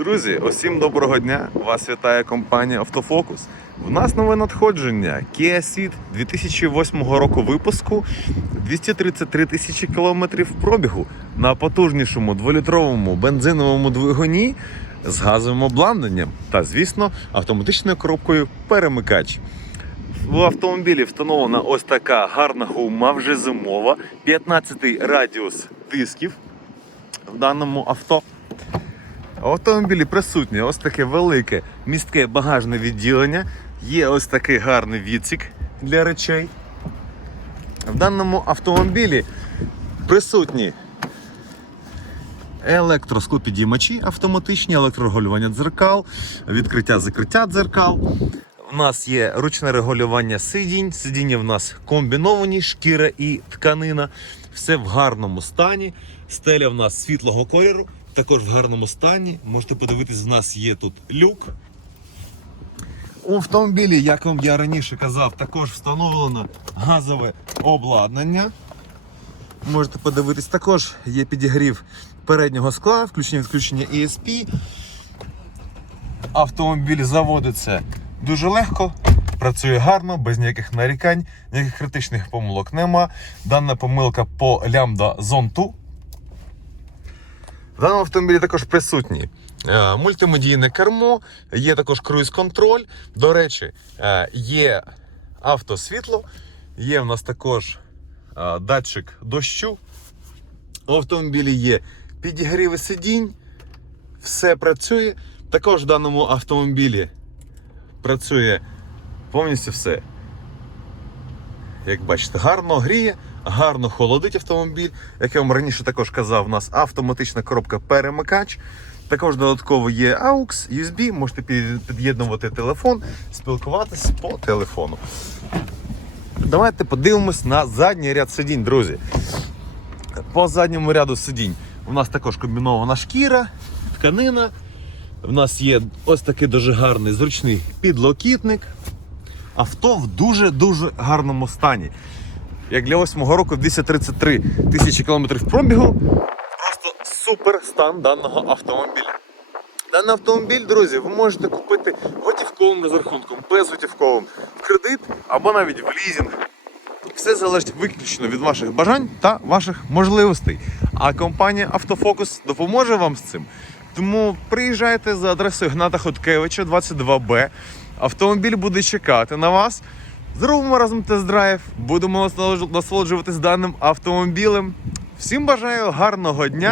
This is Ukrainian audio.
Друзі, усім доброго дня! Вас вітає компанія Автофокус. В нас нове надходження Kia Ceed 2008 року випуску 233 тисячі кілометрів пробігу на потужнішому дволітровому бензиновому двигуні з газовим обладнанням та, звісно, автоматичною коробкою перемикач. В автомобілі встановлена ось така гарна гума, вже зимова, 15-й радіус дисків в даному авто. Автомобілі присутнє ось таке велике містке багажне відділення. Є ось такий гарний відсік для речей. В даному автомобілі присутні електросклопідіймачі автоматичні, електрорегулювання дзеркал, відкриття-закриття дзеркал. У нас є ручне регулювання сидінь. Сидіння в нас комбіновані, шкіра і тканина. Все в гарному стані. Стеля в нас світлого кольору, також в гарному стані. Можете подивитись, в нас є тут люк. У автомобілі, як вам я раніше казав, також встановлено газове обладнання. Можете подивитись, також є підігрів переднього скла, включення відключення ESP. Автомобіль заводиться дуже легко, працює гарно, без ніяких нарікань, ніяких критичних помилок нема. Дана помилка по лямбда 2. В даному автомобілі також присутні е, мультимедійне кермо, є також круїз-контроль. До речі, е, є автосвітло, є в нас також е, датчик дощу. У автомобілі є підігріви сидінь, все працює. Також в даному автомобілі працює повністю все. Як бачите, гарно гріє, гарно холодить автомобіль. Як я вам раніше також казав, у нас автоматична коробка перемикач. Також додатково є AUX, USB, можете під'єднувати телефон, спілкуватися по телефону. Давайте подивимось на задній ряд сидінь, друзі. По задньому ряду сидінь у нас також комбінована шкіра, тканина. У нас є ось такий дуже гарний зручний підлокітник. Авто в дуже-дуже гарному стані. Як для 8 року 233 тисячі кілометрів пробігу. Просто супер стан даного автомобіля. Даний автомобіль, друзі, ви можете купити готівковим розрахунком, безготівковим, в кредит або навіть в лізинг. Все залежить виключно від ваших бажань та ваших можливостей. А компанія Автофокус допоможе вам з цим. Тому приїжджайте за адресою Гната Хоткевича, 22Б. Автомобіль буде чекати на вас. Зробимо разом тест-драйв, будемо насолоджуватись даним автомобілем. Всім бажаю гарного дня!